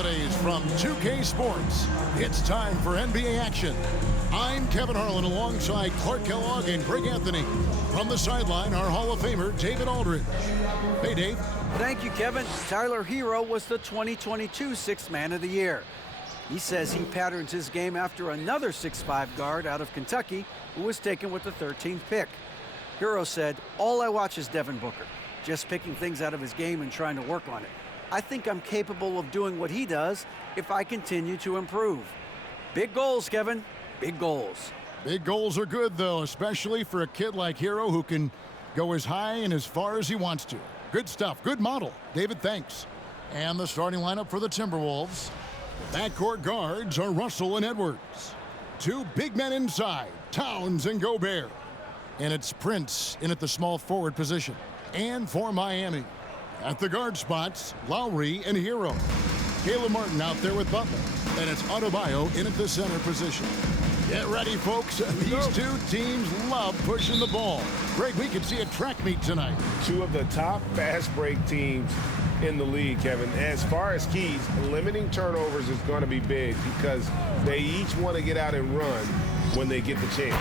holidays from 2K Sports. It's time for NBA action. I'm Kevin Harlan alongside Clark Kellogg and Greg Anthony. From the sideline, our Hall of Famer, David Aldridge. Hey, Dave. Thank you, Kevin. Tyler Hero was the 2022 Sixth Man of the Year. He says he patterns his game after another 6'5" guard out of Kentucky who was taken with the 13th pick. Hero said, "All I watch is Devin Booker, just picking things out of his game and trying to work on it. I think I'm capable of doing what he does if I continue to improve." Big goals, Kevin. Big goals. Big goals are good, though, especially for a kid like Hero who can go as high and as far as he wants to. Good stuff. Good model. David, thanks. And the starting lineup for the Timberwolves. Backcourt guards are Russell and Edwards. Two big men inside, Towns and Gobert. And it's Prince in at the small forward position. And for Miami, at the guard spots, Lowry and Hero. Caleb Martin out there with Butler. And it's Adebayo in at the center position. Get ready, folks. These two teams love pushing the ball. Greg, we could see a track meet tonight. Two of the top fast break teams in the league, Kevin. As far as keys, limiting turnovers is going to be big because they each want to get out and run when they get the chance.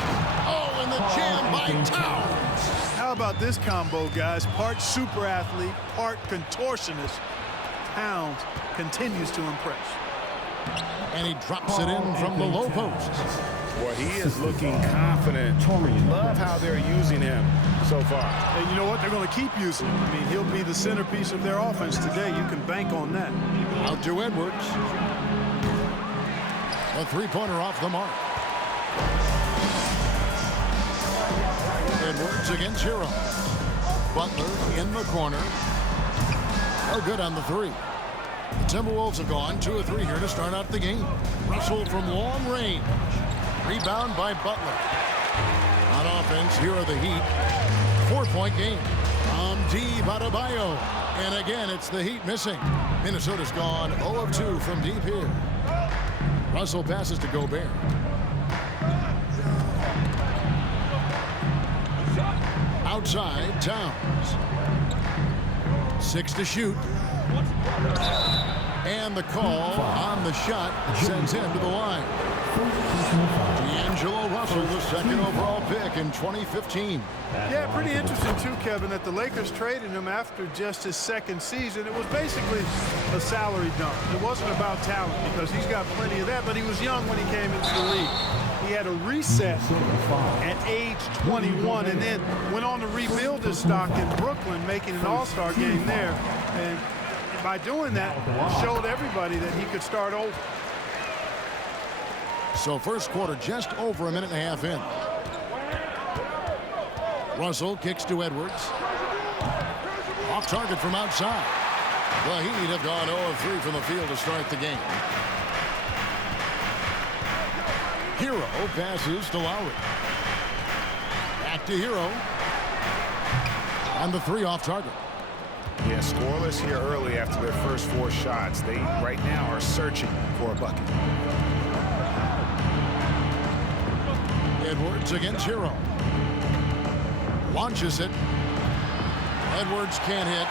Oh, and the jam by Towns. How about this combo, guys? Part super athlete, part contortionist. Towns continues to impress. And he drops it in from the low post. Boy, he is looking confident. Love how they're using him so far. And you know what? They're going to keep using him. I mean, he'll be the centerpiece of their offense today. You can bank on that. Out to Edwards. A three-pointer off the mark. Edwards against Hero. Butler in the corner. Oh, good on the three. The Timberwolves have gone 2 of 3 here to start out the game. Russell from long range. Rebound by Butler. On offense, here are the Heat. 4-point game. Deep Adebayo. And again, it's the Heat missing. Minnesota's gone 0 of 2 from deep here. Russell passes to Gobert. Outside, Towns. 6 to shoot. And the call on the shot sends him to the line. D'Angelo Russell, the second overall pick in 2015. Yeah, pretty interesting, too, Kevin, that the Lakers traded him after just his second season. It was basically a salary dump. It wasn't about talent because he's got plenty of that, but he was young when he came into the league. He had a reset at age 21 and then went on to rebuild his stock in Brooklyn, making an all-star game there. And by doing that, showed everybody that he could start over. So first quarter just over a minute and a half in. Russell kicks to Edwards. Off target from outside. The Heat have gone 0 of 3 from the field to start the game. Hero passes to Lowry. Back to Hero. And the 3 off target. Yeah, scoreless here early after their first 4 shots. They right now are searching for a bucket. Edwards against Hero. Launches it. Edwards can't hit.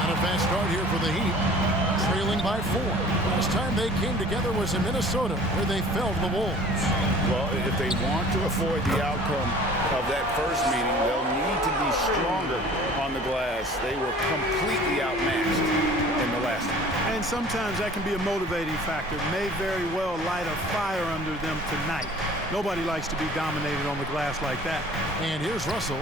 Not a fast start here for the Heat. Trailing by 4. Last time they came together was in Minnesota, where they felled the Wolves. Well, if they want to avoid the outcome of that first meeting, they'll need to be stronger on the glass. They were completely outmatched in the last one. And sometimes that can be a motivating factor. May very well light a fire under them tonight. Nobody likes to be dominated on the glass like that. And here's Russell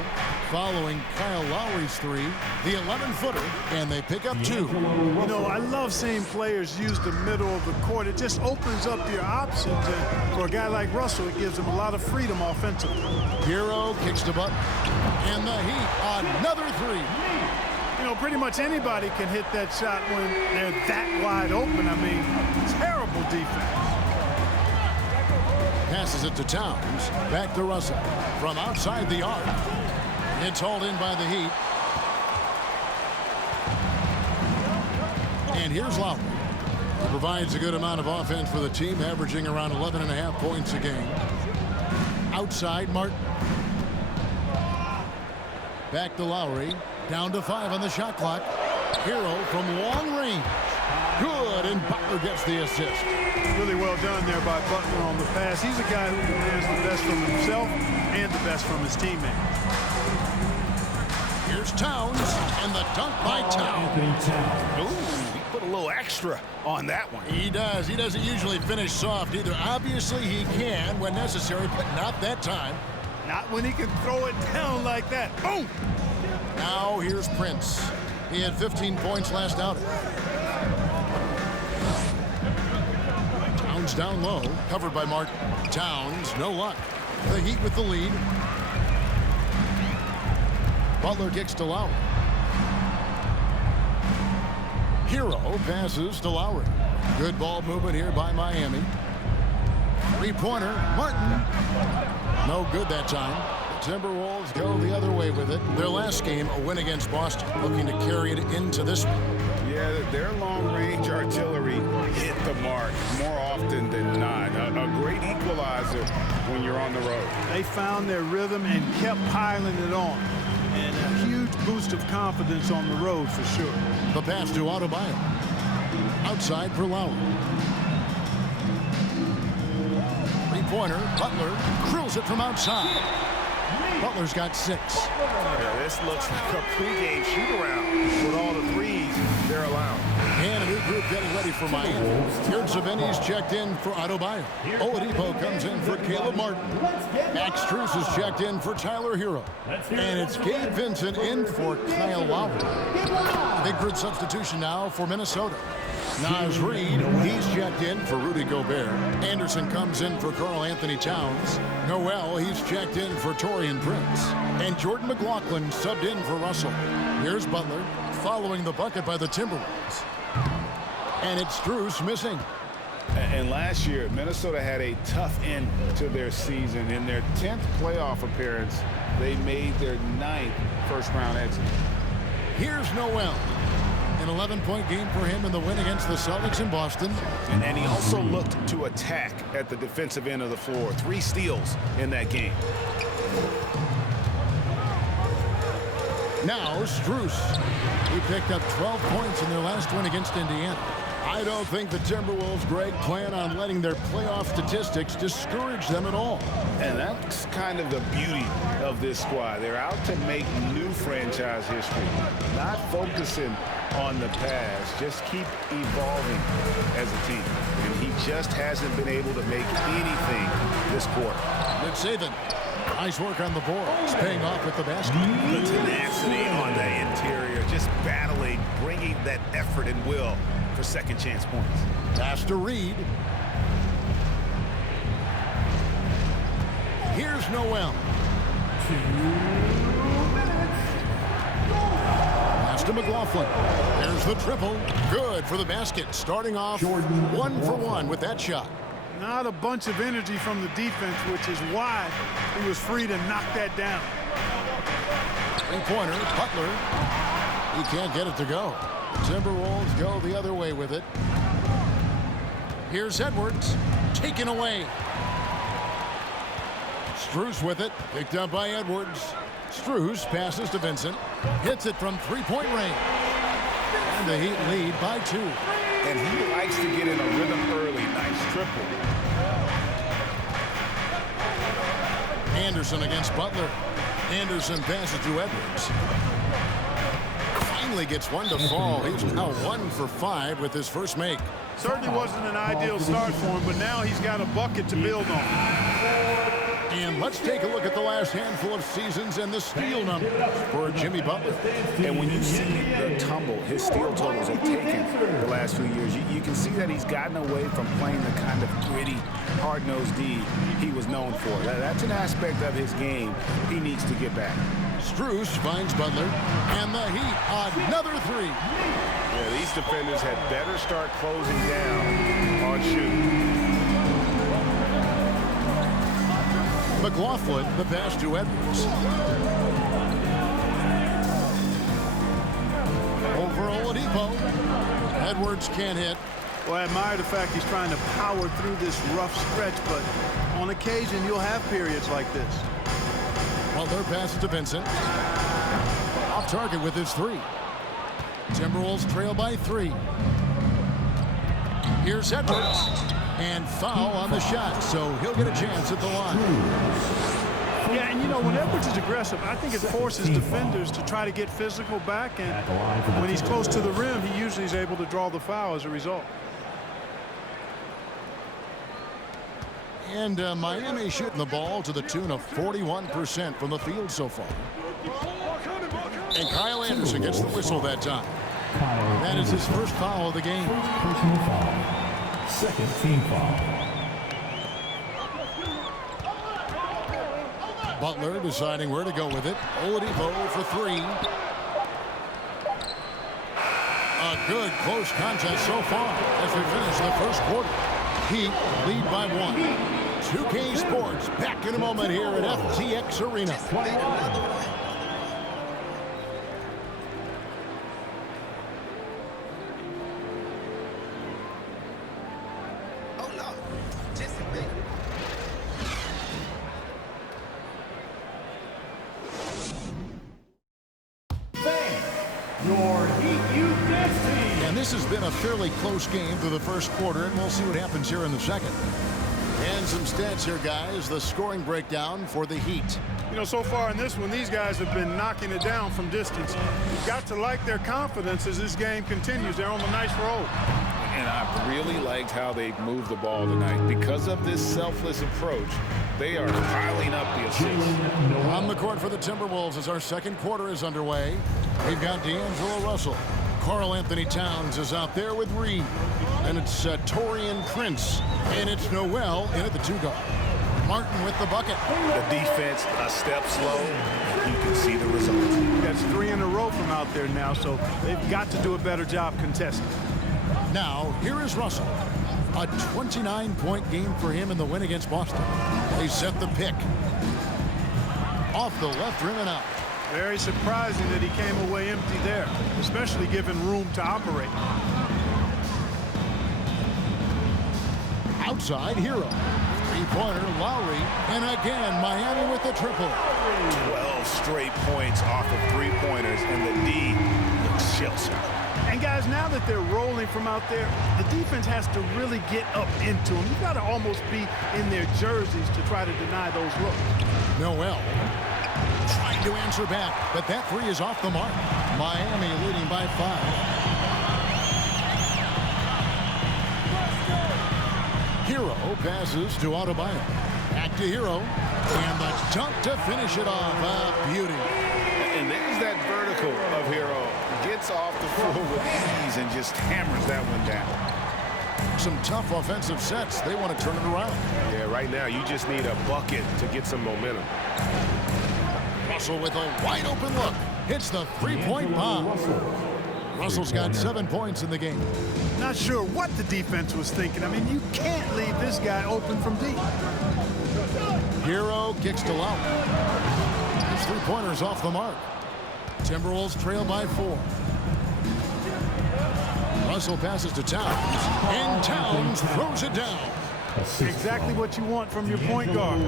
following Kyle Lowry's 3, the 11-footer, and they pick up 2. You know, I love seeing players use the middle of the court. It just opens up your options, and for a guy like Russell, it gives him a lot of freedom offensively. Hero kicks to Butler, and the Heat another 3. You know, pretty much anybody can hit that shot when they're that wide open. I mean, terrible defense. Passes it to Towns. Back to Russell. From outside the arc. It's hauled in by the Heat. And here's Lowry. He provides a good amount of offense for the team, averaging around 11.5 points a game. Outside, Martin. Back to Lowry. Down to 5 on the shot clock. Hero from long range. Good. and Butler gets the assist. Really well done there by Butler on the pass. He's a guy who demands the best from himself and the best from his teammates. Here's Towns, and the dunk by Towns. Ooh, he put a little extra on that one. He does. He doesn't usually finish soft either. Obviously, he can when necessary, but not that time. Not when he can throw it down like that. Boom! Now here's Prince. He had 15 points last outing. Towns down low, covered by Martin. Towns, no luck. The Heat with the lead. Butler kicks to Lowry. Hero passes to Lowry. Good ball movement here by Miami. Three-pointer, Martin. No good that time. The Timberwolves go the other way with it. Their last game, a win against Boston, looking to carry it into this one. Yeah, their long-range artillery hit the mark more often than not. A great equalizer when you're on the road. They found their rhythm and kept piling it on. And a huge boost of confidence on the road for sure. The pass to Adebayo. Outside for Lowry. Three-pointer, Butler drills it from outside. Butler's got 6. Yeah, this looks like a pregame shoot-around with all the threes they're allowing. And a new group getting ready for Miami. Yurtseven's checked in for Adebayo. Oladipo comes in for Caleb Martin. Max Strus is checked in for Tyler Hero. And it's Gabe Vincent in for Kyle Lowry. Big group substitution now for Minnesota. Naz Reid, he's checked in for Rudy Gobert. Anderson comes in for Karl Anthony Towns. Noel, he's checked in for Taurean Prince. And Jordan McLaughlin subbed in for Russell. Here's Butler following the bucket by the Timberwolves. And it's Strus missing. And last year, Minnesota had a tough end to their season. In their 10th playoff appearance, they made their 9th first-round exit. Here's Noel. An 11-point game for him in the win against the Celtics in Boston. And he also looked to attack at the defensive end of the floor. 3 steals in that game. Now Strus. He picked up 12 points in their last win against Indiana. I don't think the Timberwolves, Greg, plan on letting their playoff statistics discourage them at all. And that's kind of the beauty of this squad. They're out to make new franchise history, not focusing on the past. Just keep evolving as a team. And he just hasn't been able to make anything this quarter. Good saving. Nice work on the board. It's paying off with the basket. The tenacity on the interior, just battling, bringing that effort and will for second chance points. Pass to Reid. Here's Noel. Pass to McLaughlin. There's the triple. Good for the basket. Starting off 1 for 1 with that shot. Not a bunch of energy from the defense, which is why he was free to knock that down. Three-pointer, Butler. He can't get it to go. Timberwolves go the other way with it. Here's Edwards. Taken away. Strus with it. Picked up by Edwards. Strus passes to Vincent. Hits it from three-point range. And the Heat lead by 2. And he likes to get in a rhythm early. Nice triple. Anderson against Butler. Anderson passes to Edwards. Finally gets one to fall. He's now 1 for 5 with his first make. Certainly wasn't an ideal start for him, but now he's got a bucket to build on. And let's take a look at the last handful of seasons and the steal numbers for Jimmy Butler. And when you see the tumble his steal totals have taken the last few years, you can see that he's gotten away from playing the kind of gritty, hard-nosed D he was known for. That's an aspect of his game he needs to get back. Strus finds Butler, and the Heat another 3. Yeah, these defenders had better start closing down on shooting. McLaughlin, the pass to Edwards. Over Oladipo. Edwards can't hit. Well, I admire the fact he's trying to power through this rough stretch, but on occasion you'll have periods like this. Butler passes to Vincent. Off target with his 3. Timberwolves trail by 3. Here's Edwards. And foul on the shot, so he'll get a chance at the line. Yeah, and you know, when Edwards is aggressive, I think it forces defenders to try to get physical back, and when he's close to the rim, he usually is able to draw the foul as a result. And Miami shooting the ball to the tune of 41% from the field so far. And Kyle Anderson gets the whistle that time. That is his first foul of the game. Personal foul. Second team foul. Butler deciding where to go with it. Oladipo for three. A good close contest so far as we finish the first quarter. Heat lead by 1. 2K Sports back in a moment here at FTX Arena. And this has been a fairly close game through the first quarter, and we'll see what happens here in the second. And some stats here, guys. The scoring breakdown for the Heat. You know, so far in this one, these guys have been knocking it down from distance. You've got to like their confidence as this game continues. They're on a nice roll. And I really liked how they moved the ball tonight. Because of this selfless approach, they are piling up the assists. On the court for the Timberwolves as our second quarter is underway. We've got D'Angelo Russell. Karl Anthony Towns is out there with Reed. And it's Taurean Prince. And it's Noel in at the 2-guard. Martin with the bucket. The defense a step slow. You can see the results. That's 3 in a row from out there now, so they've got to do a better job contesting. Now, here is Russell. A 29-point game for him in the win against Boston. They set the pick. Off the left rim and out. Very surprising that he came away empty there, especially given room to operate. Outside, Hero. Three-pointer, Lowry. And again, Miami with the triple. 12 straight points off of three-pointers, and the D looks shell-shocked. And guys, now that they're rolling from out there, the defense has to really get up into them. You've got to almost be in their jerseys to try to deny those looks. Noel trying to answer back, but that three is off the mark. Miami leading by 5. Hero passes to Adebayo. Back to Hero. And the dunk to finish it off. A beauty. And there's that vertical of Hero. Gets off the floor with ease and just hammers that one down. Some tough offensive sets. They want to turn it around. Yeah, right now you just need a bucket to get some momentum. Russell with a wide open look. Hits the three-point bomb. Russell's got 7 points in the game. Not sure what the defense was thinking. I mean, you can't leave this guy open from deep. Hero kicks to Lowry. His three-pointer's off the mark. Timberwolves trail by 4. Russell passes to Towns. And Towns throws it down. Exactly what you want from your point guard.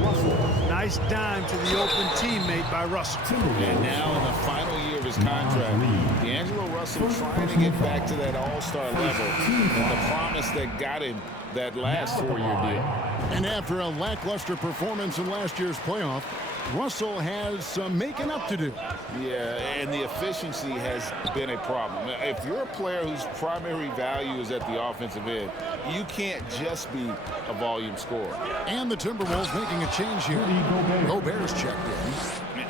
Nice dime to the open teammate by Russell. And now in the final year of his contract, D'Angelo Russell trying to get back to that all-star level and the promise that got him that last 4-year deal. And after a lackluster performance in last year's playoff, Russell has some making up to do. Yeah, and the efficiency has been a problem. If you're a player whose primary value is at the offensive end, you can't just be a volume scorer. And the Timberwolves making a change here. Gobert's checked in.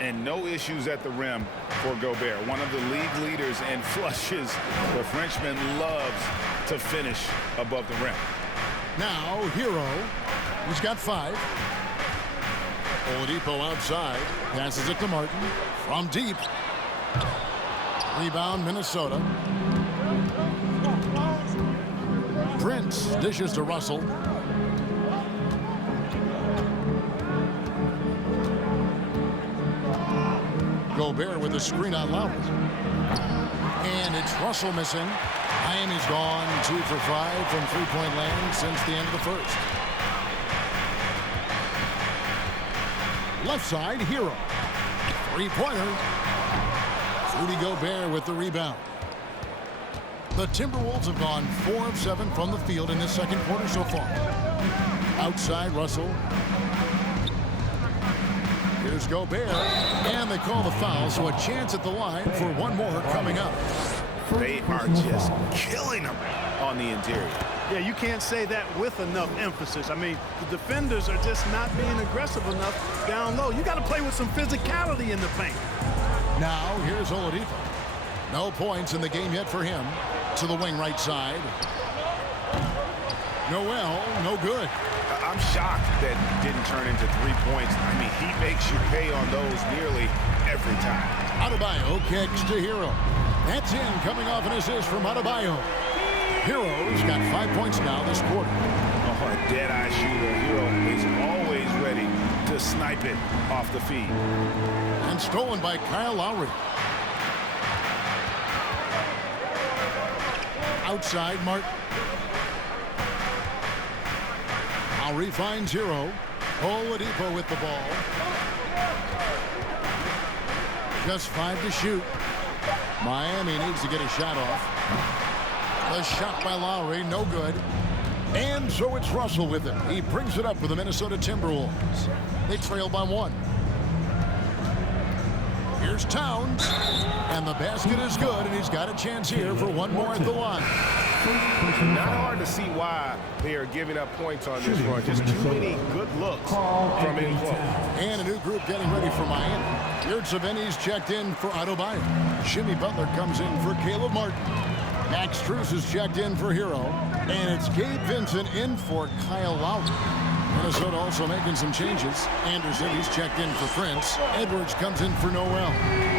And no issues at the rim for Gobert. One of the league leaders in flushes. The Frenchman loves to finish above the rim. Now, Hero. He's got 5. Oladipo outside. Passes it to Martin. From deep. Rebound, Minnesota. Prince dishes to Russell. Gobert with the screen on Lowry. And it's Russell missing. Miami's gone 2 for 5 from three-point land since the end of the first. Left side, Hero. Three-pointer. Rudy Gobert with the rebound. The Timberwolves have gone 4 of 7 from the field in this second quarter so far. Outside, Russell. Here's Gobert, and they call the foul, so a chance at the line for one more coming up. They are just killing them on the interior. Yeah, you can't say that with enough emphasis. I mean, the defenders are just not being aggressive enough down low. You got to play with some physicality in the paint. Now, here's Oladipo. No points in the game yet for him. To the wing right side. Noel, no good. I'm shocked that didn't turn into 3 points. I mean, he makes you pay on those nearly every time. Adebayo kicks to Hero. That's in, coming off an assist from Adebayo. Hero's got 5 points now this quarter. Oh, a dead-eye shooter. Hero is always ready to snipe it off the feed. And stolen by Kyle Lowry. Outside, Martin. Lowry finds Hero. Oladipo with the ball. Just 5 to shoot. Miami needs to get a shot off. The shot by Lowry, no good. And so it's Russell with it. He brings it up for the Minnesota Timberwolves. They trail by 1. Here's Towns. And the basket is good, and he's got a chance here for one more at the line. Not hard to see why they are giving up points on this run. Just too many good looks from in close. And a new group getting ready for Miami. Yurtseven's checked in for Adebayo. Jimmy Butler comes in for Caleb Martin. Max Strus is checked in for Hero. And it's Gabe Vincent in for Kyle Lowry. Minnesota also making some changes. Anderson, he's checked in for Prince. Edwards comes in for Noel.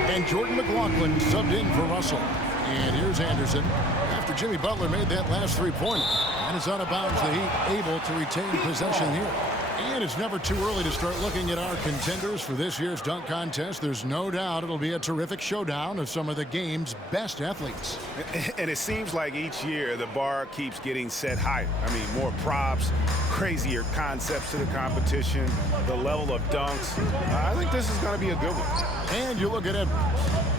And Jordan McLaughlin subbed in for Russell. And here's Anderson. After Jimmy Butler made that last three-pointer. And it's out of bounds. The Heat able to retain possession here. And it's never too early to start looking at our contenders for this year's dunk contest. There's no doubt it'll be a terrific showdown of some of the game's best athletes. And it seems like each year the bar keeps getting set higher. I mean, more props, crazier concepts to the competition, the level of dunks. I think this is going to be a good one. And you look at Edwards.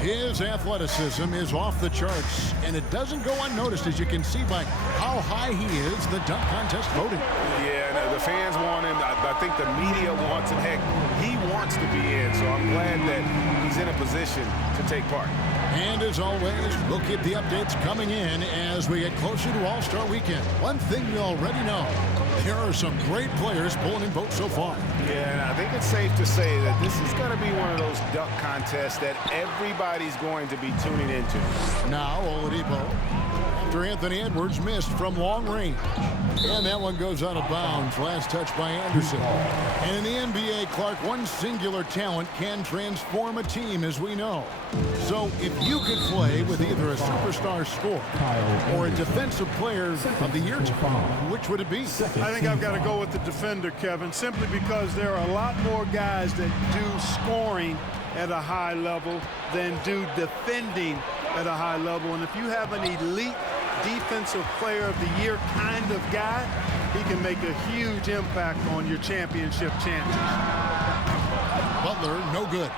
His athleticism is off the charts, and it doesn't go unnoticed, as you can see by how high he is the dunk contest voting. Yeah, the fans want him. I think the media wants him. Heck, he wants to be in, so I'm glad that he's in a position to take part. And as always, we'll keep the updates coming in as we get closer to All-Star Weekend. One thing we already know, there are some great players pulling in votes so far. Yeah, and I think it's safe to say that this is going to be one of those dunk contests that everybody's going to be tuning into. Now, Oladipo, after Anthony Edwards missed from long range. And that one goes out of bounds. Last touch by Anderson. And in the NBA, Clark, one singular talent can transform a team, as we know. So if you could play with either a superstar scorer or a defensive player of the year, which would it be? I think I've got to go with the defender, Kevin, simply because there are a lot more guys that do scoring at a high level than do defending at a high level. And if you have an elite defensive player of the year kind of guy, he can make a huge impact on your championship chances. Butler, no good.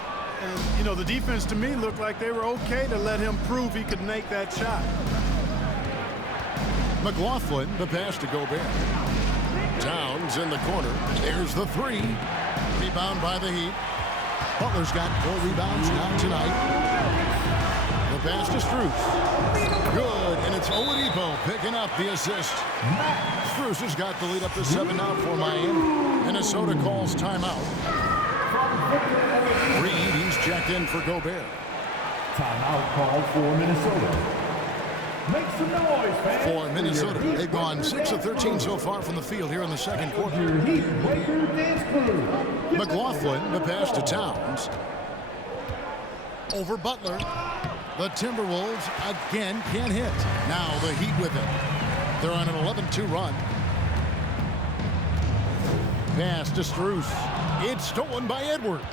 And, you know, the defense to me looked like they were okay to let him prove he could make that shot. McLaughlin, the pass to Gobert. Towns in the corner. There's the three. Rebound by the Heat. Butler's got 4 rebounds now tonight. The pass to Strus. Good, and it's Oladipo picking up the assist. Strus has got the lead up to 7 now for Miami. Minnesota calls timeout. Reed, he's checked in for Gobert. Timeout called for Minnesota. Make some noise, fans. For Minnesota, they've gone 6 of 13 so far from the field here in the second quarter. McLaughlin, the pass to Towns. Over Butler. The Timberwolves again can't hit. Now the Heat with it. They're on an 11-2 run. Pass to Strus. It's stolen by Edwards.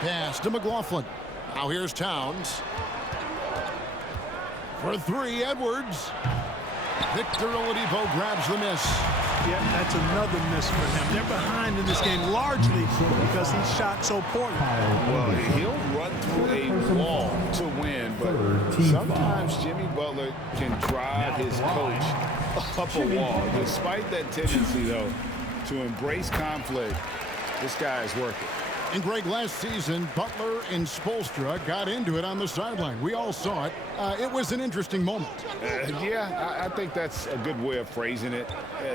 Pass to McLaughlin. Now here's Towns. For 3, Edwards. Victor Oladipo grabs the miss. Yeah, that's another miss for him. They're behind in this game largely because he shot so poorly. Well, he'll run through a wall to win, but sometimes Jimmy Butler can drive his coach up a wall. Despite that tendency, though, to embrace conflict, this guy is working. And Greg, last season, Butler and Spoelstra got into it on the sideline. We all saw it. It was an interesting moment. Yeah, I think that's a good way of phrasing it.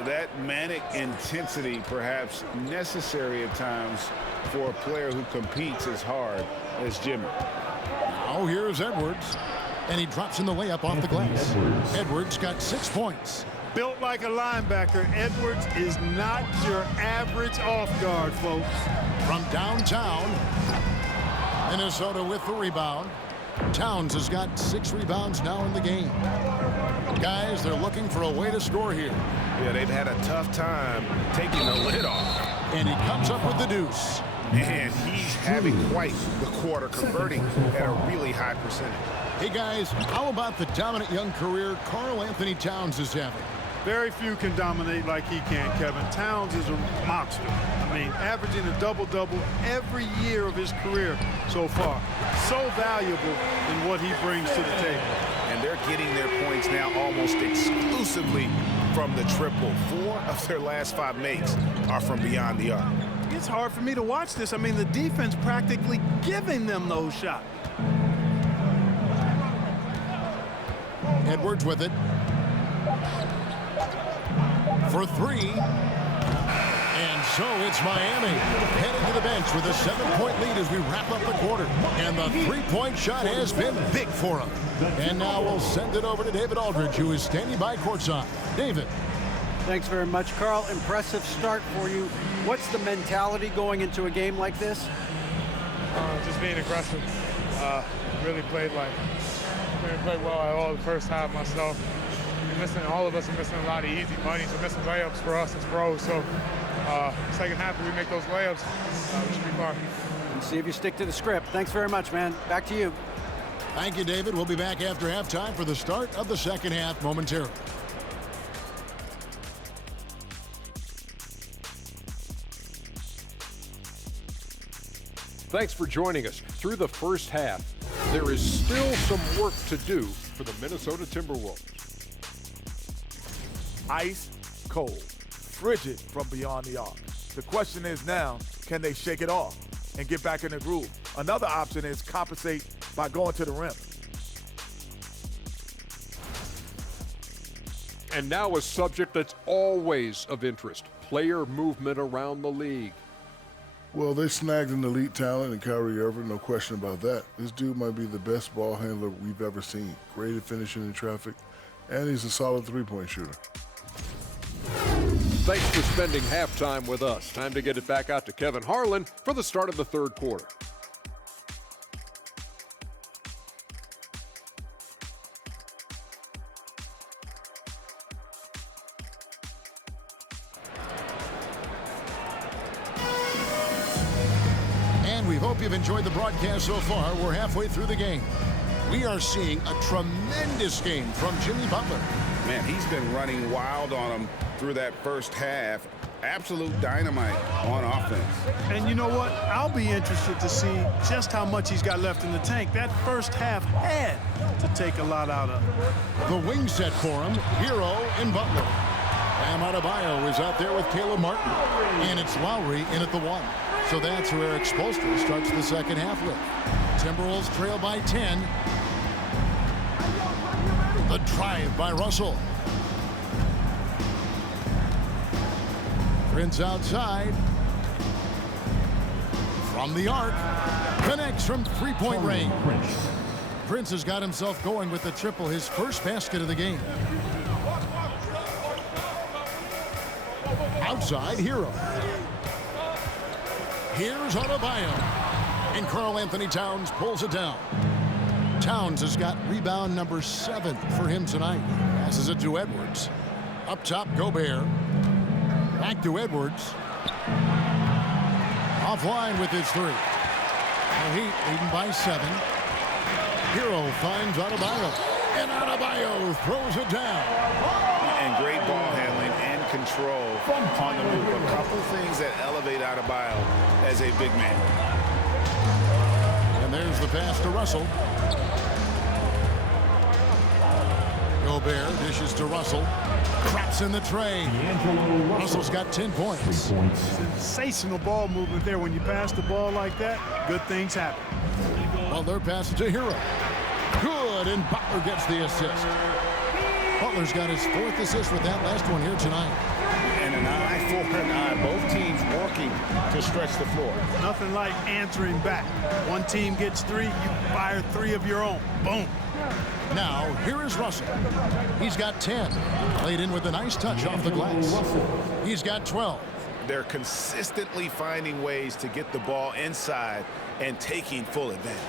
That manic intensity perhaps necessary at times for a player who competes as hard as Jimmy. Now here's Edwards, and he drops in the layup off the glass. Edwards got 6 points. Built like a linebacker, Edwards is not your average off guard, folks. From downtown, Minnesota with the rebound. Towns has got 6 rebounds now in the game. Guys, they're looking for a way to score here. Yeah, they've had a tough time taking the lid off. And he comes up with the deuce. And he's having quite the quarter, converting at a really high percentage. Hey, guys, how about the dominant young career Karl Anthony Towns is having? Very few can dominate like he can, Kevin. Towns is a monster. I mean, averaging a double-double every year of his career so far. So valuable in what he brings to the table. And they're getting their points now almost exclusively from the triple. 4 of their last 5 makes are from beyond the arc. It's hard for me to watch this. I mean, the defense practically giving them those shots. Edwards with it. For 3. And so it's Miami heading to the bench with a 7-point lead as we wrap up the quarter. And the 3-point shot has been big for him. And now we'll send it over to David Aldridge, who is standing by courtside. David. Thanks very much, Carl. Impressive start for you. What's the mentality going into a game like this? Just being aggressive. Really played well at all the first half myself. All of us are missing a lot of easy money, so missing layups for us as pros. So second half, if we make those layups, we should be fine. And see if you stick to the script. Thanks very much, man. Back to you. Thank you, David. We'll be back after halftime for the start of the second half momentarily. Thanks for joining us. Through the first half, there is still some work to do for the Minnesota Timberwolves. Ice cold, frigid from beyond the arc. The question is now, can they shake it off and get back in the groove? Another option is compensate by going to the rim. And now a subject that's always of interest, player movement around the league. Well, they snagged an elite talent in Kyrie Irving, no question about that. This dude might be the best ball handler we've ever seen. Great at finishing in traffic, and he's a solid three-point shooter. Thanks for spending halftime with us. Time to get it back out to Kevin Harlan for the start of the third quarter. And we hope you've enjoyed the broadcast so far. We're halfway through the game. We are seeing a tremendous game from Jimmy Butler. Man, he's been running wild on them through that first half. Absolute dynamite on offense. And you know what? I'll be interested to see just how much he's got left in the tank. That first half had to take a lot out of it. The wing set for him, Hero and Butler. Bam Adebayo is out there with Caleb Martin. And it's Lowry in at the 1. So that's where Eric Spoelstra starts the second half with. Timberwolves trail by 10. The drive by Russell. Prince outside. From the arc. Connects from three-point range. Prince has got himself going with the triple, his first basket of the game. Outside, Hero. Here's Adebayo. And Karl Anthony Towns pulls it down. Towns has got rebound number 7 for him tonight. Passes it to Edwards. Up top, Gobert. Back to Edwards. Offline with his 3. The Heat leading by 7. Hero finds Adebayo. And Adebayo throws it down. And great ball handling and control control on the move. A couple things that elevate Adebayo as a big man. And there's the pass to Russell. Gobert dishes to Russell. Traps in the tray. Russell's got 10 points. Sensational ball movement there. When you pass the ball like that, good things happen. Butler passes to Hero. Good, and Butler gets the assist. Butler's got his 4th assist with that last one here tonight. And an eye for an eye. Both teams working to stretch the floor. Nothing like answering back. One team gets 3, you fire 3 of your own. Boom. Now, here is Russell. He's got 10. Played in with a nice touch off the glass. He's got 12. They're consistently finding ways to get the ball inside and taking full advantage.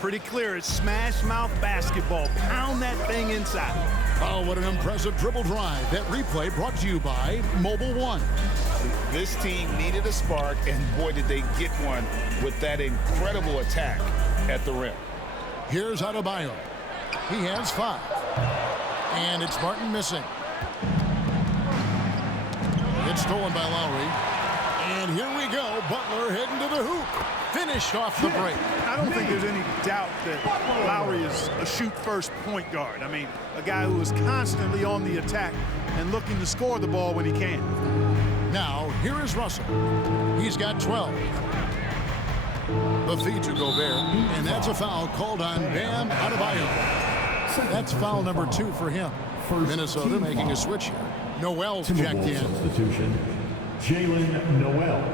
Pretty clear. It's smash mouth basketball. Pound that thing inside. Oh, what an impressive dribble drive. That replay brought to you by Mobile One. This team needed a spark, and boy, did they get one with that incredible attack at the rim. Here's Adebayo. He has 5. And it's Martin missing. It's stolen by Lowry. And here we go. Butler heading to the hoop. Finished off the break. I don't think there's any doubt that Lowry is a shoot-first point guard. I mean, a guy who is constantly on the attack and looking to score the ball when he can. Now, here is Russell. He's got 12. The feed to Gobert, and that's a foul called on Bam Adebayo. That's foul number 2 for him. Minnesota making a switch here. Noel's checked in. Substitution, Jalen Noel.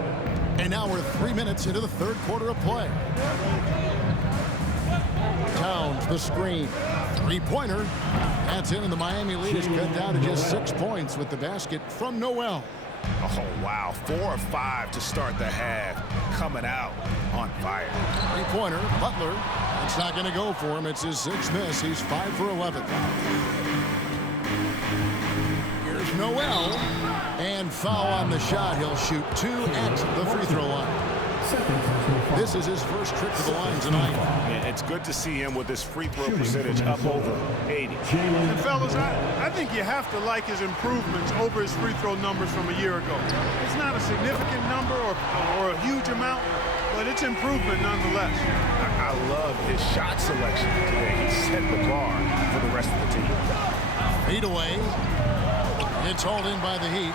And now we're 3 minutes into the 3rd quarter of play. Towns, the screen. 3-pointer. That's in, and the Miami lead is cut down to just 6 points with the basket from Noel. Oh, wow. 4 or 5 to start the half. Coming out on fire. 3-pointer, Butler. It's not going to go for him. It's his 6th miss. He's 5 for 11. Here's Noel. And foul on the shot. He'll shoot 2 at the free throw line. This is his first trip to the line tonight. Yeah, it's good to see him with his free throw percentage up over 80. And fellas, I think you have to like his improvements over his free throw numbers from a year ago. It's not a significant number or a huge amount, but it's improvement nonetheless. I love his shot selection today. He set the bar for the rest of the team. Feed away. It's hauled in by the Heat.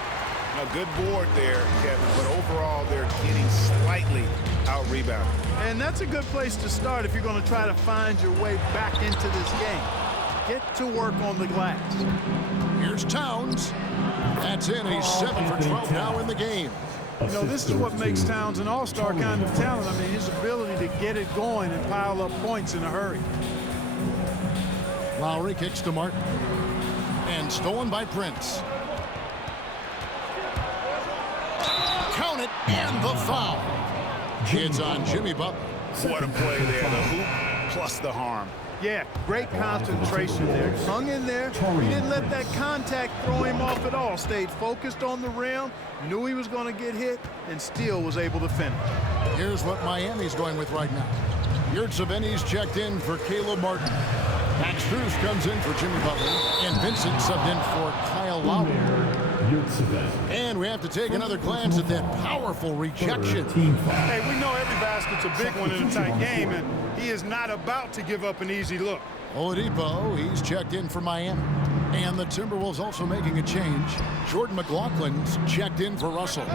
A good board there, Kevin, but overall they're getting slightly out-rebounded. And that's a good place to start if you're going to try to find your way back into this game. Get to work on the glass. Here's Towns. That's in. He's 7 for 12 now in the game. You know, this is what makes Towns an all-star kind of talent. I mean, his ability to get it going and pile up points in a hurry. Lowry kicks to Martin. And stolen by Prince. Count it, and the foul. It's on Jimmy Butler. What a play there, the hoop plus the harm. Yeah, great concentration there. Hung in there. He didn't let that contact throw him off at all. Stayed focused on the rim, knew he was going to get hit, and still was able to finish. Here's what Miami's going with right now. Yurtseveni's checked in for Caleb Martin. Max Strus comes in for Jimmy Butler, and Vincent subbed in for Kyle Lowry. And we have to take another glance at that powerful rejection. Hey, we know every basket's a big one in a tight game, and he is not about to give up an easy look. Oladipo, he's checked in for Miami. And the Timberwolves also making a change. Jordan McLaughlin's checked in for Russell.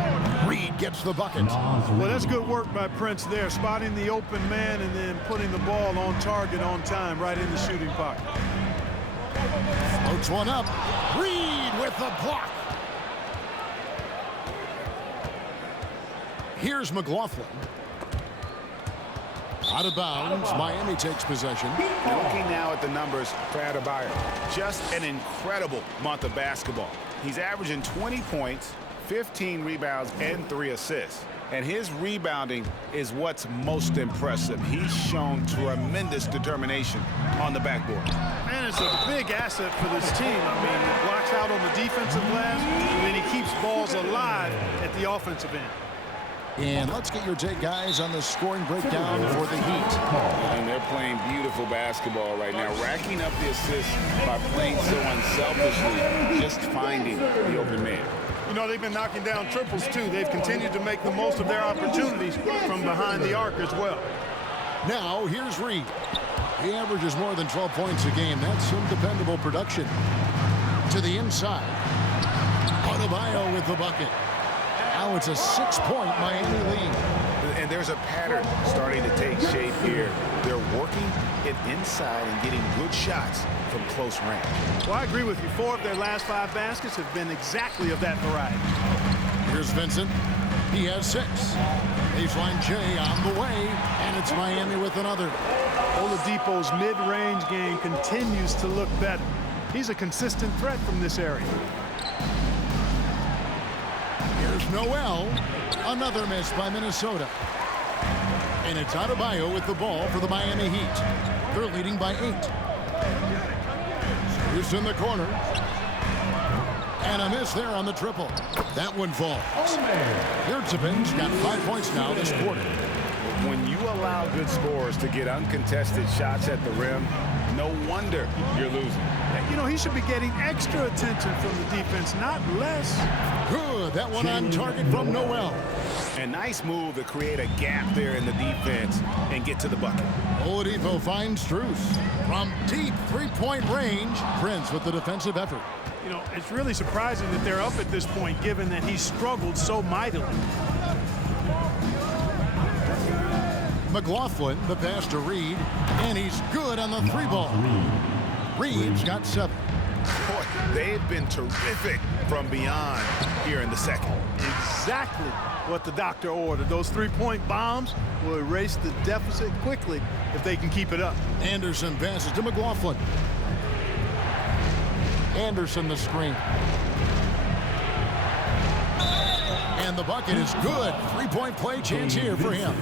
Reed gets the bucket. Well, that's good work by Prince there, spotting the open man and then putting the ball on target on time right in the shooting pocket. Floats one up. Reed with the block. Here's McLaughlin. Out of bounds. Miami takes possession. Looking now at the numbers for Adebayo. Just an incredible month of basketball. He's averaging 20 points, 15 rebounds, and 3 assists. And his rebounding is what's most impressive. He's shown tremendous determination on the backboard. Man, it's a big asset for this team. I mean, he blocks out on the defensive glass, and then he keeps balls alive at the offensive end. And let's get your take, guys, on the scoring breakdown for the Heat. And they're playing beautiful basketball right now, racking up the assists by playing so unselfishly, just finding the open man. You know, they've been knocking down triples, too. They've continued to make the most of their opportunities from behind the arc as well. Now, here's Reed. He averages more than 12 points a game. That's some dependable production. To the inside. Adebayo with the bucket. Now it's a 6-point Miami lead. And there's a pattern starting to take shape here. They're working it inside and getting good shots from close range. Well, I agree with you. 4 of their last 5 baskets have been exactly of that variety. Here's Vincent. He has 6. Baseline J on the way, and it's Miami with another. Oladipo's mid-range game continues to look better. He's a consistent threat from this area. Here's Noel. Another miss by Minnesota. And it's Adebayo with the ball for the Miami Heat. They're leading by 8. Here's in the corner. And a miss there on the triple. That one falls. Yurtsevic's got 5 points now this quarter. When you allow good scorers to get uncontested shots at the rim, no wonder you're losing. You know, he should be getting extra attention from the defense, not less. Good. That one on target from Noel. A nice move to create a gap there in the defense and get to the bucket. Oladipo finds Strus. From deep three-point range, Prince with the defensive effort. You know, it's really surprising that they're up at this point, given that he struggled so mightily. McLaughlin, the pass to Reed, and he's good on the 3-ball. Reed's got 7. Boy, they've been terrific from beyond here in the second. Exactly what the doctor ordered. Those 3-point bombs will erase the deficit quickly if they can keep it up. Anderson passes to McLaughlin. Anderson the screen. And the bucket is good. 3-point play chance here for him.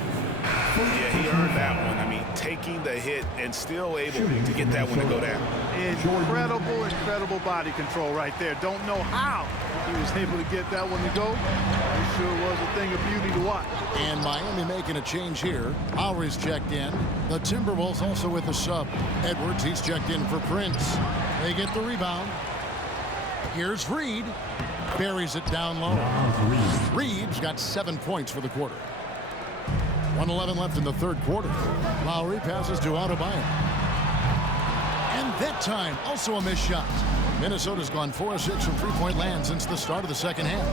Yeah, he earned that one. I mean, taking the hit and still able to get that one to go down. Incredible body control right there. Don't know how he was able to get that one to go. It sure was a thing of beauty to watch. And Miami making a change here. Lowry's checked in. The Timberwolves also with a sub. Edwards, he's checked in for Prince. They get the rebound. Here's Reed. Buries it down low. Reed's got 7 points for the quarter. 1:11 left in the third quarter. Lowry passes to Adebayo. And that time, also a missed shot. Minnesota's gone 4 of 6 from three-point land since the start of the second half.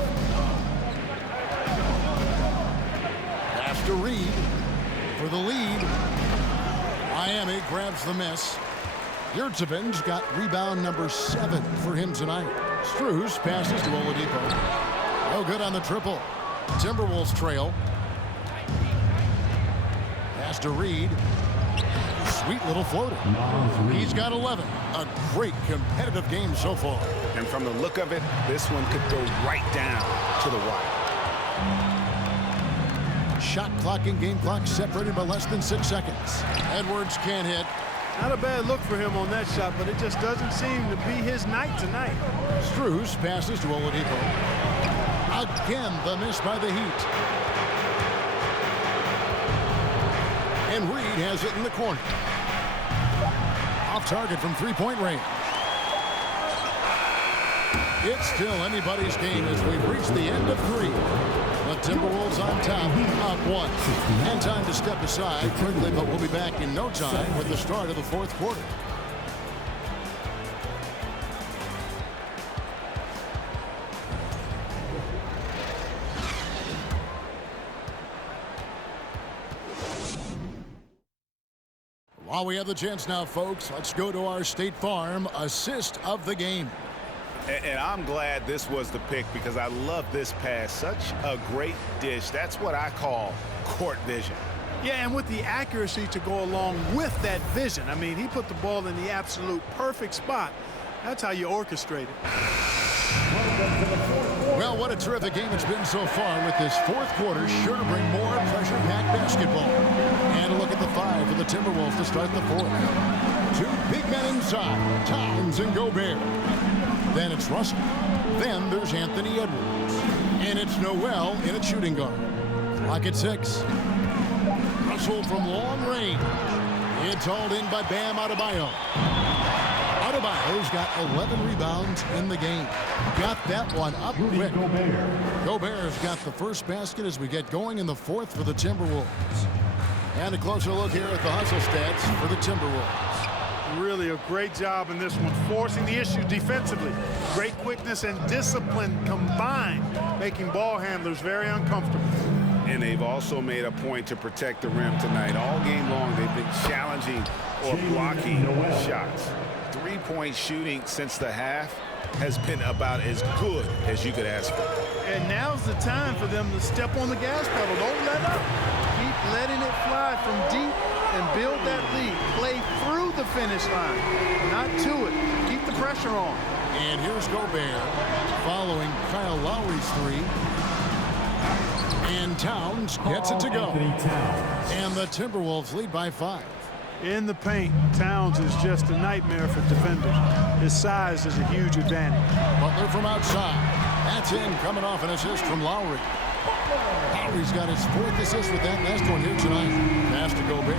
Pass to Reed for the lead. Miami grabs the miss. Yurtsevic's got rebound number 7 for him tonight. Strus passes to Oladipo. No good on the triple. Timberwolves trail. Pass to Reed. Sweet little floater. He's got 11. A great competitive game so far. And from the look of it, this one could go right down to the wire. Shot clock and game clock separated by less than 6 seconds. Edwards can't hit. Not a bad look for him on that shot, but it just doesn't seem to be his night tonight. Strus passes to Oladipo. Again, the miss by the Heat. And Reed has it in the corner. Off target from three-point range. It's still anybody's game as we've reached the end of 3. The Timberwolves on top, up 1. And time to step aside quickly, but we'll be back in no time with the start of the fourth quarter. While we have the chance now, folks, let's go to our State Farm assist of the game. And I'm glad this was the pick because I love this pass. Such a great dish. That's what I call court vision. Yeah, and with the accuracy to go along with that vision. I mean, he put the ball in the absolute perfect spot. That's how you orchestrate it. Well, what a terrific game it's been so far with this fourth quarter. Sure to bring more pressure-packed basketball. And a look at the 5 for the Timberwolves to start the fourth. 2 big men inside, Towns and Gobert. Then it's Russell. Then there's Anthony Edwards. And it's Noel in a shooting guard. Clock at 6. Russell from long range. It's hauled in by Bam Adebayo. Adebayo's got 11 rebounds in the game. Got that one up quick. Gobert's got the first basket as we get going in the fourth for the Timberwolves. And a closer look here at the hustle stats for the Timberwolves. Really a great job in this one, forcing the issue defensively. Great quickness and discipline combined, making ball handlers very uncomfortable. And they've also made a point to protect the rim tonight. All game long, they've been challenging or blocking shots. Three-point shooting since the half has been about as good as you could ask for. And now's the time for them to step on the gas pedal. Don't let up. Keep letting it fly from deep and build that lead. Play through the finish line, not to it. Keep the pressure on. And here's Gobert following Kyle Lowry's three. And Towns gets it to go. And the Timberwolves lead by 5. In the paint, Towns is just a nightmare for defenders. His size is a huge advantage. Butler from outside. That's in, coming off an assist from Lowry. Lowry's got his 4th assist with that last one here tonight. Pass to Gobert.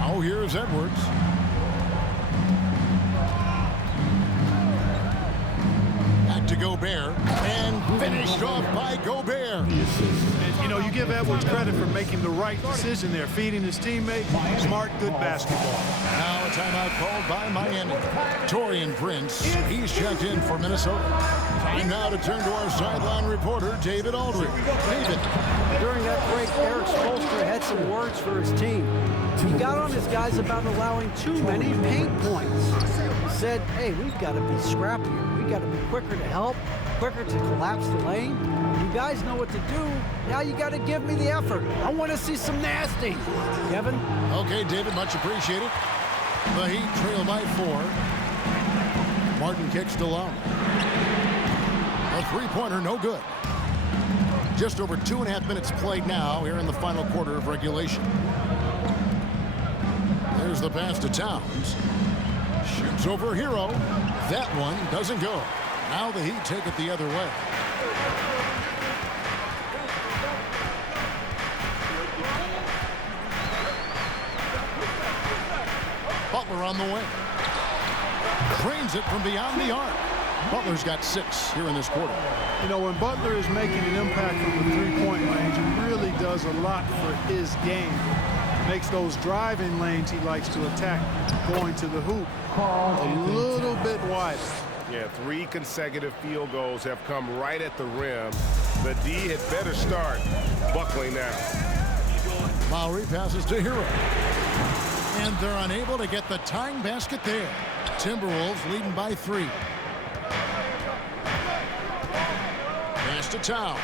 Now here's Edwards. Back to Gobert. And finished off by Gobert. And, you know, you give Edwards credit for making the right decision there, feeding his teammate. Smart, good basketball. Now a timeout called by Miami. Taurean Prince, he's checked in for Minnesota. Time now to turn to our sideline reporter, David Aldridge. David. During that break, Eric Spoelstra had some words for his team. He got on his guys about allowing too many paint points. He said, hey, we've got to be scrappier. We've got to be quicker to help, quicker to collapse the lane. You guys know what to do. Now you got to give me the effort. I want to see some nasty. Kevin? Okay, David, much appreciated. The Heat trail by 4. Martin kicks to Lowry. A three-pointer, no good. Just over 2.5 minutes played now here in the final quarter of regulation. There's the pass to Towns. Shoots over Hero. That one doesn't go. Now the Heat take it the other way. Butler on the wing. Drains it from beyond the arc. Butler's got 6 here in this quarter. You know, when Butler is making an impact from the three-point range, it really does a lot for his game. Makes those driving lanes he likes to attack, going to the hoop a little bit wider. Yeah, 3 consecutive field goals have come right at the rim. The D had better start buckling now. Lowry passes to Hero. And they're unable to get the tying basket there. Timberwolves leading by 3. Pass to Towns.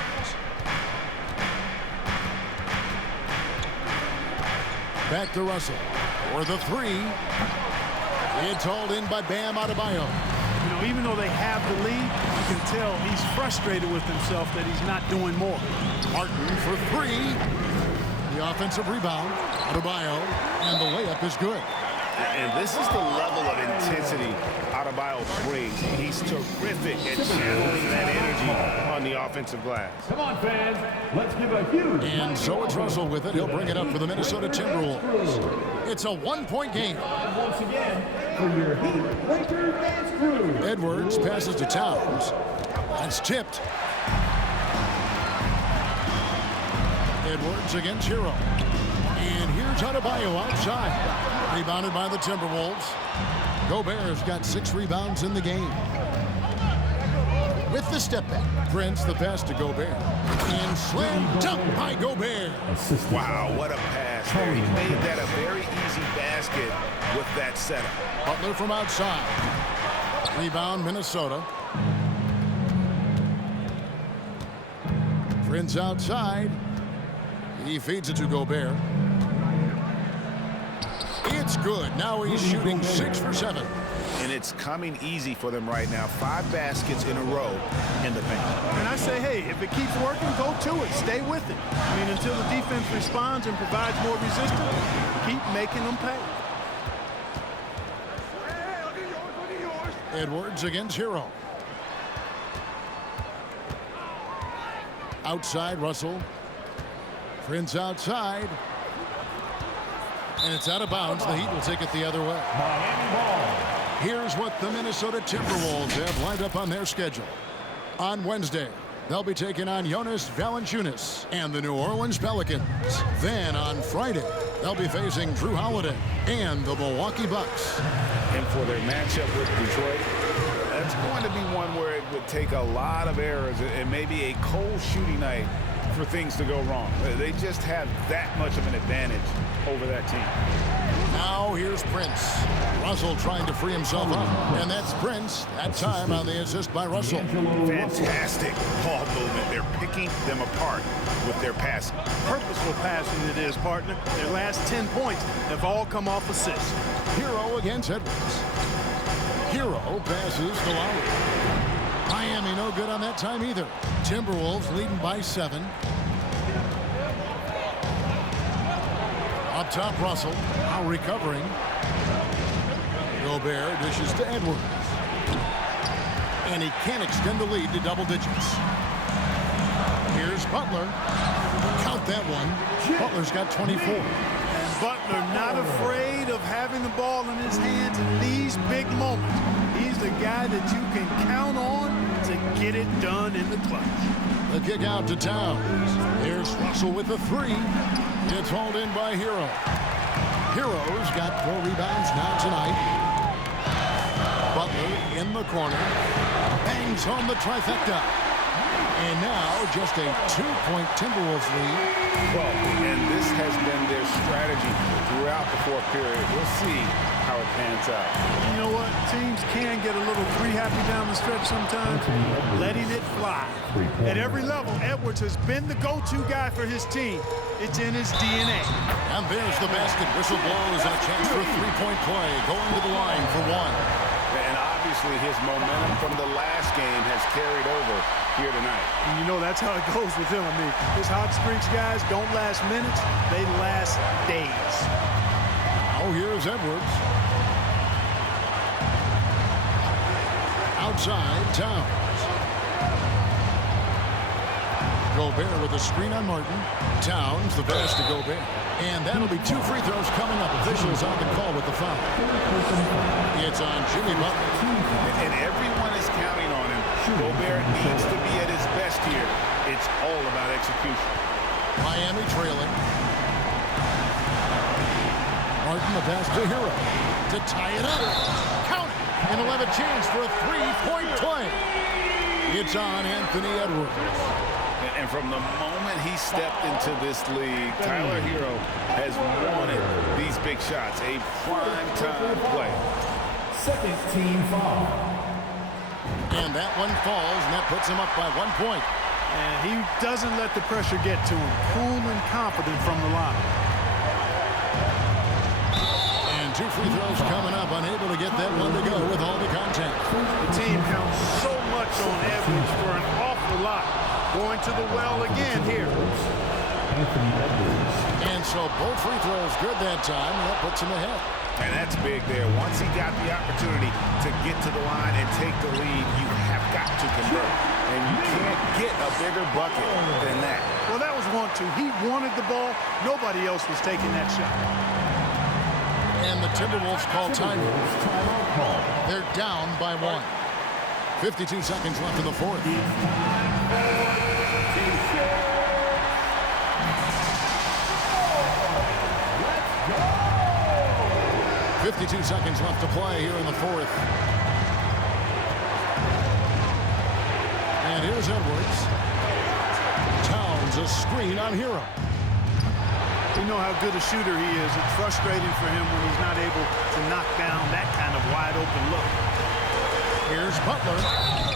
Back to Russell for the 3. It's hauled in by Bam Adebayo. You know, even though they have the lead, you can tell he's frustrated with himself that he's not doing more. Martin for 3. The offensive rebound. Adebayo, and the layup is good. And this is the level of intensity Adebayo brings. He's terrific at channeling that energy on the offensive glass. Come on, fans. Let's give a huge... And so it's Russell with it. He'll bring it up for the Minnesota Timberwolves. It's a 1-point game. Once again, for your Heat Lakers dance crew. Edwards passes to Towns. That's tipped. Edwards against Hero. And here's Adebayo outside. Rebounded by the Timberwolves. Gobert's got 6 rebounds in the game. With the step back, Prince the pass to Gobert. And slam dunk by Gobert. Wow, what a pass there. He made that a very easy basket with that setup. Butler from outside. Rebound Minnesota. Prince outside. He feeds it to Gobert. It's good. Now he's shooting 6 for 7. And it's coming easy for them right now. 5 baskets in a row in the paint. And I say, hey, if it keeps working, go to it. Stay with it. I mean, until the defense responds and provides more resistance, keep making them pay. Edwards against Hero. Outside, Russell. Prince outside. And it's out of bounds. The Heat will take it the other way. Miami ball. Here's what the Minnesota Timberwolves have lined up on their schedule. On Wednesday, they'll be taking on Jonas Valanciunas and the New Orleans Pelicans. Then on Friday, they'll be facing Drew Holiday and the Milwaukee Bucks. And for their matchup with Detroit, that's going to be one where it would take a lot of errors and maybe a cold shooting night for things to go wrong. They just have that much of an advantage over that team. Now here's Prince. Russell trying to free himself up. And that's Prince. That time on the assist by Russell. Fantastic ball movement. They're picking them apart with their passing. Purposeful passing it is, partner. Their last 10 points have all come off assists. Hero against Edwards. Hero passes to Lowry. Miami no good on that time either. Timberwolves leading by 7. Up top, Russell. Now recovering. Gobert dishes to Edwards. And he can't extend the lead to double digits. Here's Butler. Count that one. Butler's got 24. And Butler not afraid of having the ball in his hands in these big moments. He's the guy that you can count on to get it done in the clutch. The kick out to Towns. Here's Russell with the 3. It's hauled in by Hero. Hero's got 4 rebounds now tonight. Butler in the corner. Bangs home the trifecta. And now just a 2-point Timberwolves lead. Well, and this has been their strategy throughout the fourth period. We'll see how it pans out. You know what? Teams can get a little happy down the stretch sometimes, letting it fly. At every level, Edwards has been the go-to guy for his team. It's in his DNA. And there's the basket. Whistle blows and a chance for a 3-point play. Going to the line for 1. And obviously his momentum from the last game has carried over here tonight. And you know that's how it goes with him. I mean, his hot streaks, guys, don't last minutes. They last days. Oh, here's Edwards. Outside, Towns. Gobert with a screen on Martin. Towns, the pass to Gobert. And that'll be 2 free throws coming up. Officials on the call with the foul. It's on Jimmy Butler. And everyone is counting on him. Gobert needs to be at his best here. It's all about execution. Miami trailing. Martin, the pass to Hero to tie it up. Count it. And he'll have a chance for a 3-point play. It's on Anthony Edwards. And from the moment he stepped into this league, Tyler Hero has wanted these big shots. A prime-time play. Second team foul. And that one falls, and that puts him up by 1 point. And he doesn't let the pressure get to him. Cool and confident from the line. And 2 free throws coming up, unable to get that one to go with all the contact. The team counts so much on Edwards for an awful lot. Going to the well again here. And so both free throws good that time, and that puts him ahead. And that's big there. Once he got the opportunity to get to the line and take the lead, you have got to convert. And you can't get a bigger bucket than that. Well, that was 1-2. He wanted the ball. Nobody else was taking that shot. And the Timberwolves call time. They're down by 1. 52 seconds left in the fourth. 52 seconds left to play here in the fourth. And here's Edwards. Towns a screen on Hero. You know how good a shooter he is. It's frustrating for him when he's not able to knock down that kind of wide open look. Here's Butler.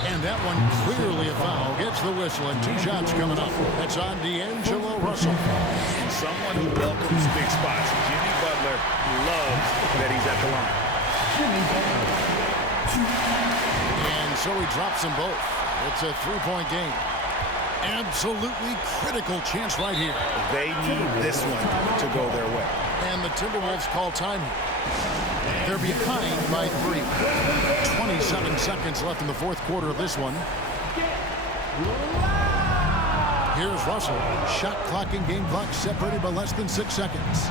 And that one clearly a foul. Gets the whistle and 2 shots coming up. That's on D'Angelo Russell. And someone who welcomes big spots. Jimmy Butler loves that he's at the line. And so he drops them both. It's a 3-point game. Absolutely critical chance right here. They need this one to go their way. And the Timberwolves call time here. They're behind by 3. 27 seconds left in the fourth quarter of this one. Here's Russell. Shot clock and game clock separated by less than 6 seconds.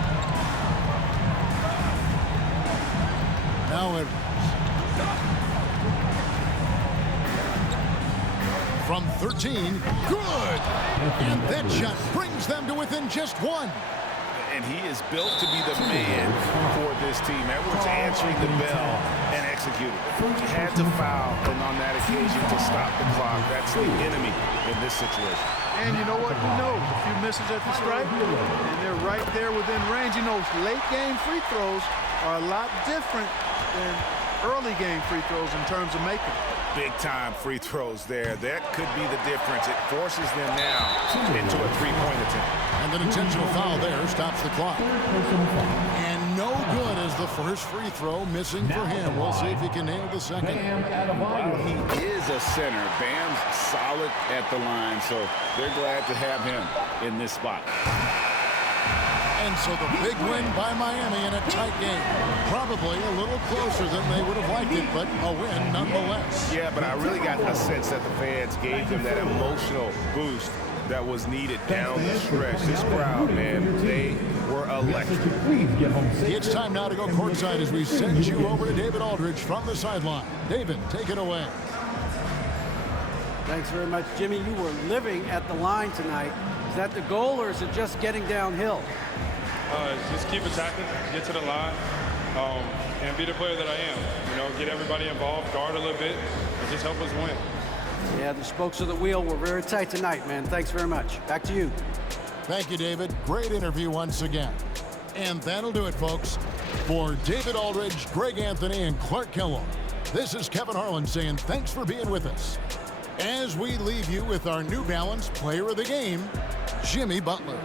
Now Edwards. From 13, good! And that shot brings them to within just one. And he is built to be the man for this team. Edwards answering the bell and executing. He had to foul on that occasion to stop the clock. That's the enemy in this situation. And you know what? He knows a few misses at the stripe, and they're right there within range. He knows late game free throws are a lot different than early game free throws in terms of making. Big time free throws there. That could be the difference. It forces them now into a three-point attempt. And an intentional foul there stops the clock. And no good as the first free throw missing for him. We'll see if he can nail the second. While he is a center, Bam's solid at the line, so they're glad to have him in this spot. And so the big win by Miami in a tight game. Probably a little closer than they would have liked it, but a win nonetheless. Yeah, but I really got a sense that the fans gave them that emotional boost that was needed down the stretch. This crowd, man, they were electric. It's time now to go courtside as we send you over to David Aldridge from the sideline. David, take it away. Thanks very much, Jimmy. You were living at the line tonight. Is that the goal, or is it just getting downhill? Just keep attacking, get to the line, and be the player that I am. You know, get everybody involved, guard a little bit, and just help us win. Yeah, the spokes of the wheel were very tight tonight, man. Thanks very much. Back to you. Thank you, David. Great interview once again. And that'll do it, folks. For David Aldridge, Greg Anthony, and Clark Kellogg, this is Kevin Harlan saying thanks for being with us. As we leave you with our New Balance Player of the Game, Jimmy Butler.